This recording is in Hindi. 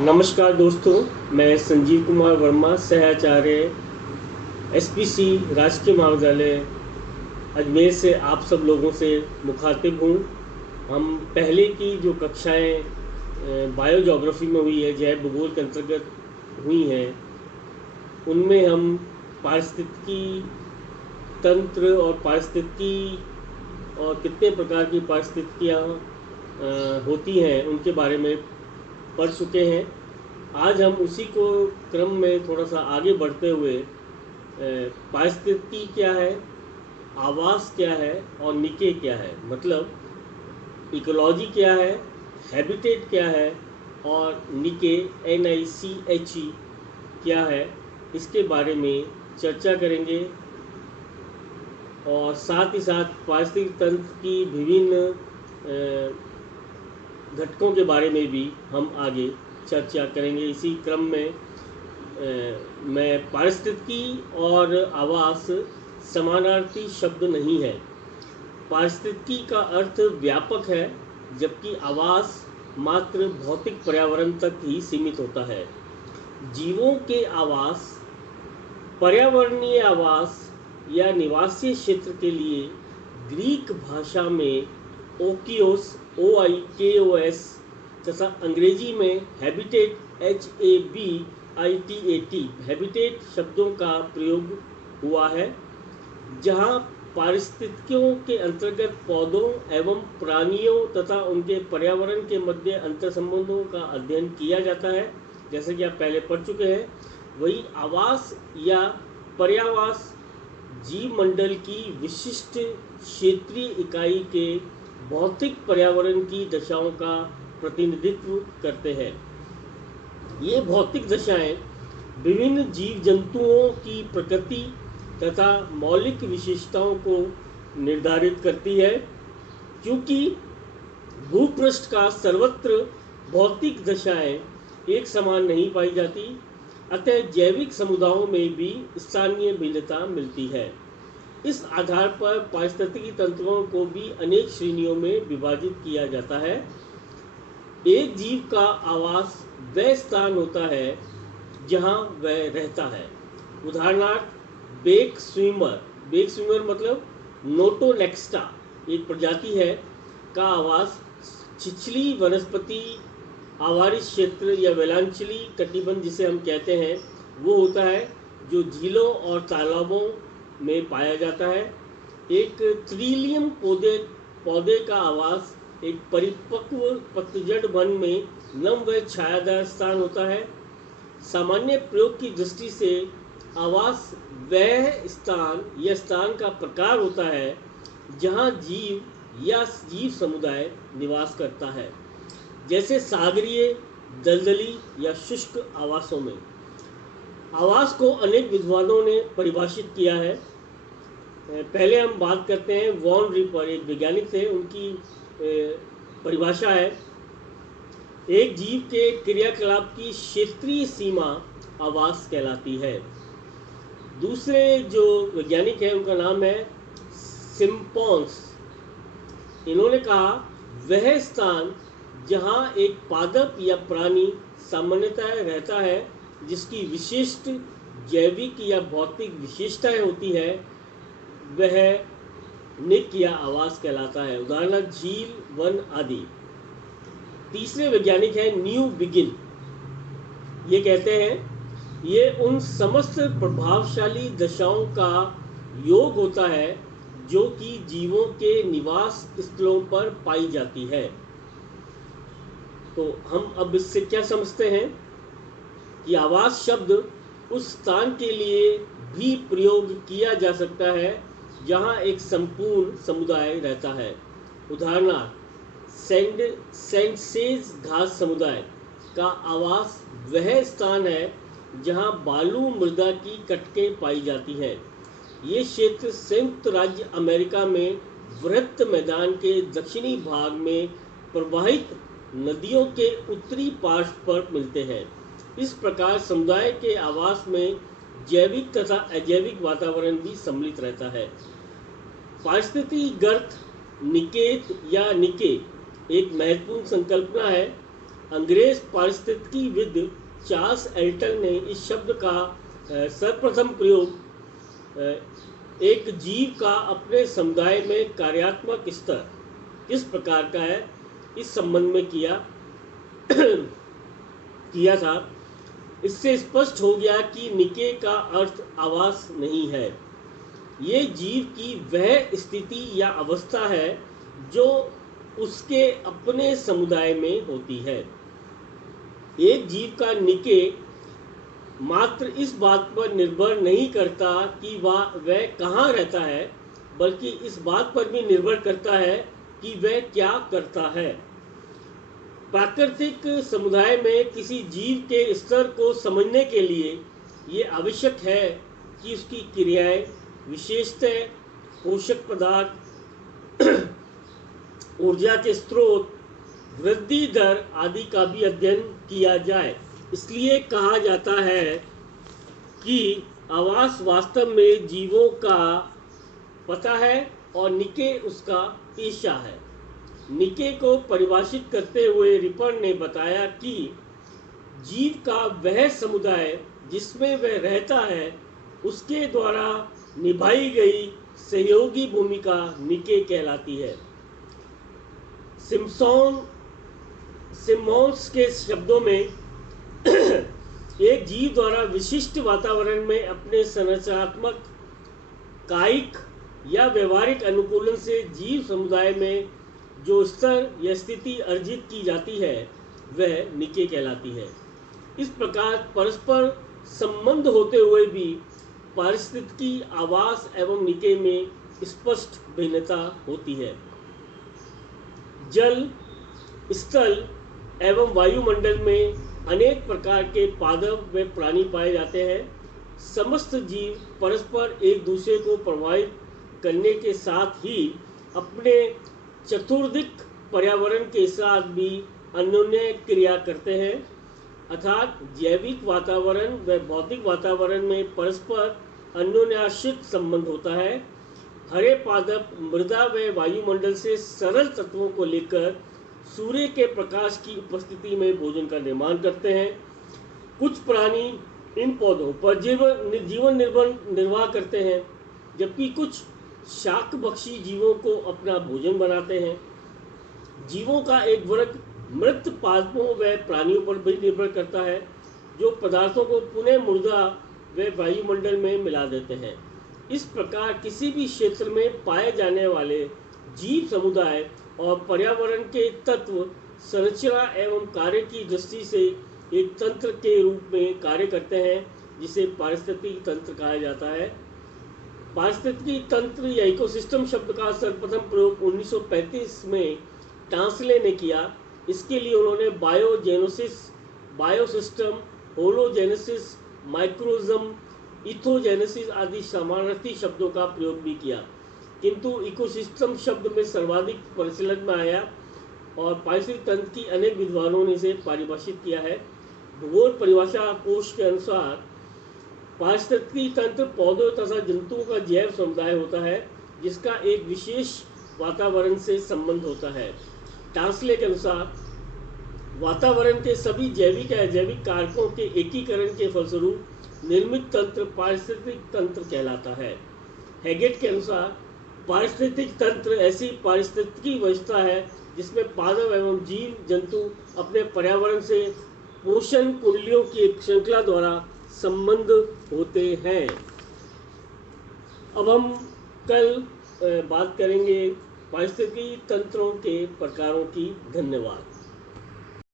नमस्कार दोस्तों, मैं संजीव कुमार वर्मा, सहआचार्य एसपीसी राजकीय महाविद्यालय अजमेर से आप सब लोगों से मुखातिब हूँ। हम पहले की जो कक्षाएं बायो ज्योग्राफी में हुई है, जैव भूगोल के अंतर्गत हुई हैं, उनमें हम पारिस्थितिकी तंत्र और पारिस्थितिकी और कितने प्रकार की पारिस्थितिकियाँ होती हैं उनके बारे में पढ़ चुके हैं। आज हम उसी को क्रम में थोड़ा सा आगे बढ़ते हुए पारिस्थितिकी क्या है, आवास क्या है और निके क्या है, मतलब इकोलॉजी क्या है, हैबिटेट क्या है और निके NICHE क्या है, इसके बारे में चर्चा करेंगे। और साथ ही साथ पारिस्थितिक तंत्र की विभिन्न घटकों के बारे में भी हम आगे चर्चा करेंगे। इसी क्रम में मैं पारिस्थितिकी और आवास समानार्थी शब्द नहीं है। पारिस्थितिकी का अर्थ व्यापक है, जबकि आवास मात्र भौतिक पर्यावरण तक ही सीमित होता है। जीवों के आवास, पर्यावरणीय आवास या निवासीय क्षेत्र के लिए ग्रीक भाषा में ओकियोस OIKOS तथा अंग्रेजी में हैबिटेट HABITAT हैबिटेट शब्दों का प्रयोग हुआ है, जहां पारिस्थितिकियों के अंतर्गत पौधों एवं प्राणियों तथा उनके पर्यावरण के मध्य अंतर संबंधों का अध्ययन किया जाता है। जैसे कि आप पहले पढ़ चुके हैं, वही आवास या पर्यावास जीव मंडल की विशिष्ट क्षेत्रीय इकाई के भौतिक पर्यावरण की दशाओं का प्रतिनिधित्व करते हैं। ये भौतिक दशाएं विभिन्न जीव जंतुओं की प्रकृति तथा मौलिक विशेषताओं को निर्धारित करती है। क्योंकि भूपृष्ठ का सर्वत्र भौतिक दशाएं एक समान नहीं पाई जाती, अतः जैविक समुदायों में भी स्थानीय भिन्नता मिलती है। इस आधार पर पारिस्थितिकी तंत्रों को भी अनेक श्रेणियों में विभाजित किया जाता है। एक जीव का आवास वह स्थान होता है जहां वह रहता है। उदाहरणार्थ, बेक स्विमर मतलब नोटोनेक्स्टा एक प्रजाति है का आवास छिछली वनस्पति आवारित क्षेत्र या वेलांचली कटिबंध जिसे हम कहते हैं वो होता है, जो झीलों और तालाबों में पाया जाता है। एक त्रिलियम पौधे का आवास एक परिपक्व पतझड़ वन में नम व छायादार स्थान होता है। सामान्य प्रयोग की दृष्टि से आवास वह स्थान या स्थान का प्रकार होता है जहां जीव या जीव समुदाय निवास करता है, जैसे सागरीय, दलदली या शुष्क आवासों में। आवास को अनेक विद्वानों ने परिभाषित किया है। पहले हम बात करते हैं वॉन रिपर, एक वैज्ञानिक थे, उनकी परिभाषा है, एक जीव के क्रियाकलाप की क्षेत्रीय सीमा आवास कहलाती है। दूसरे जो वैज्ञानिक है उनका नाम है सिम्पॉन्स। इन्होंने कहा, वह स्थान जहां एक पादप या प्राणी सामान्यतः रहता है जिसकी विशिष्ट जैविक या भौतिक विशेषताएं होती है, वह निक या आवास कहलाता है। उदाहरण झील, वन आदि। तीसरे वैज्ञानिक है न्यू बिगिन। ये कहते हैं, ये उन समस्त प्रभावशाली दशाओं का योग होता है जो कि जीवों के निवास स्थलों पर पाई जाती है। तो हम अब इससे क्या समझते हैं कि आवास शब्द उस स्थान के लिए भी प्रयोग किया जा सकता है जहां एक संपूर्ण समुदाय रहता है। उदाहरणार्थ, सेंटसेज घास समुदाय का आवास वह स्थान है जहां बालू मृदा की कटकें पाई जाती हैं। ये क्षेत्र संयुक्त राज्य अमेरिका में वृत्त मैदान के दक्षिणी भाग में प्रवाहित नदियों के उत्तरी पार्श्व पर मिलते हैं। इस प्रकार समुदाय के आवास में जैविक तथा अजैविक वातावरण भी सम्मिलित रहता है। पारिस्थितिक गर्त निकेत या निके एक महत्वपूर्ण संकल्पना है अंग्रेज पारिस्थितिकीविद चार्ल्स एल्टन ने इस शब्द का सर्वप्रथम प्रयोग एक जीव का अपने समुदाय में कार्यात्मक स्तर किस प्रकार का है इस संबंध में किया था। इससे स्पष्ट हो गया कि निके का अर्थ आवास नहीं है, ये जीव की वह स्थिति या अवस्था है जो उसके अपने समुदाय में होती है। एक जीव का निके मात्र इस बात पर निर्भर नहीं करता कि वह कहाँ रहता है, बल्कि इस बात पर भी निर्भर करता है कि वह क्या करता है। प्राकृतिक समुदाय में किसी जीव के स्तर को समझने के लिए ये आवश्यक है कि उसकी क्रियाएं, विशेषतः पोषक पदार्थ, ऊर्जा के स्रोत, वृद्धि दर आदि का भी अध्ययन किया जाए। इसलिए कहा जाता है कि आवास वास्तव में जीवों का पता है और निके उसका पेशा है। निके को परिभाषित करते हुए रिपर ने बताया कि जीव का वह समुदाय जिसमें वह रहता है उसके द्वारा निभाई गई सहयोगी भूमिका निके कहलाती है। सिमोन्स के शब्दों में एक जीव द्वारा विशिष्ट वातावरण में अपने संरचनात्मक, कायिक या व्यवहारिक अनुकूलन से जीव समुदाय में जो स्तर या स्थिति अर्जित की जाती है वह निके कहलाती है। इस प्रकार परस्पर संबंध होते हुए भी पारिस्थितिकी, आवास एवं निके में स्पष्ट भिन्नता होती है। जल, स्थल एवं वायुमंडल में अनेक प्रकार के पादप व प्राणी पाए जाते हैं। समस्त जीव परस्पर एक दूसरे को प्रभावित करने के साथ ही अपने चतुर्दिक पर्यावरण के साथ भी अन्योन्य क्रिया करते हैं, अर्थात जैविक वातावरण व भौतिक वातावरण में परस्पर अन्योन्याश्रित संबंध होता है। हरे पादप मृदा व वायुमंडल से सरल तत्वों को लेकर सूर्य के प्रकाश की उपस्थिति में भोजन का निर्माण करते हैं। कुछ प्राणी इन पौधों पर जीवन निर्वाह करते हैं, जबकि कुछ शाकभक्षी जीवों को अपना भोजन बनाते हैं। जीवों का एक वर्ग मृत पादपों व प्राणियों पर भी निर्भर करता है, जो पदार्थों को पुनः मृदा व वायुमंडल में मिला देते हैं। इस प्रकार किसी भी क्षेत्र में पाए जाने वाले जीव समुदाय और पर्यावरण के तत्व संरचना एवं कार्य की दृष्टि से एक तंत्र के रूप में कार्य करते हैं, जिसे पारिस्थितिकी तंत्र कहा जाता है। पारिस्थितिकी तंत्र या इकोसिस्टम शब्द का सर्वप्रथम प्रयोग 1935 में टांसले ने किया। इसके लिए उन्होंने बायोजेनोसिस, बायोसिस्टम, होलोजेनेसिस, माइक्रोजम, इथोजेनेसिस आदि समानार्थी शब्दों का प्रयोग भी किया, किंतु इकोसिस्टम शब्द में सर्वाधिक प्रचलन में आया और पारिस्थितिक तंत्र की अनेक विद्वानों ने इसे परिभाषित किया है। भूगोल परिभाषा कोश के अनुसार पारिस्थितिकी तंत्र पौधों तथा जंतुओं का जैव समुदाय होता है, जिसका एक विशेष वातावरण से संबंध होता है। टांसले के अनुसार वातावरण के सभी जैविक या अजैविक कारकों के एकीकरण के फलस्वरूप निर्मित तंत्र पारिस्थितिक तंत्र कहलाता है। हैगेट के अनुसार पारिस्थितिक तंत्र ऐसी पारिस्थितिकी व्यवस्था है जिसमें पादप एवं जीव जंतु अपने पर्यावरण से पोषण कुंडलियों की एक श्रृंखला द्वारा संबंध होते हैं। अब हम कल बात करेंगे पारिस्थितिकी तंत्रों के प्रकारों की। धन्यवाद।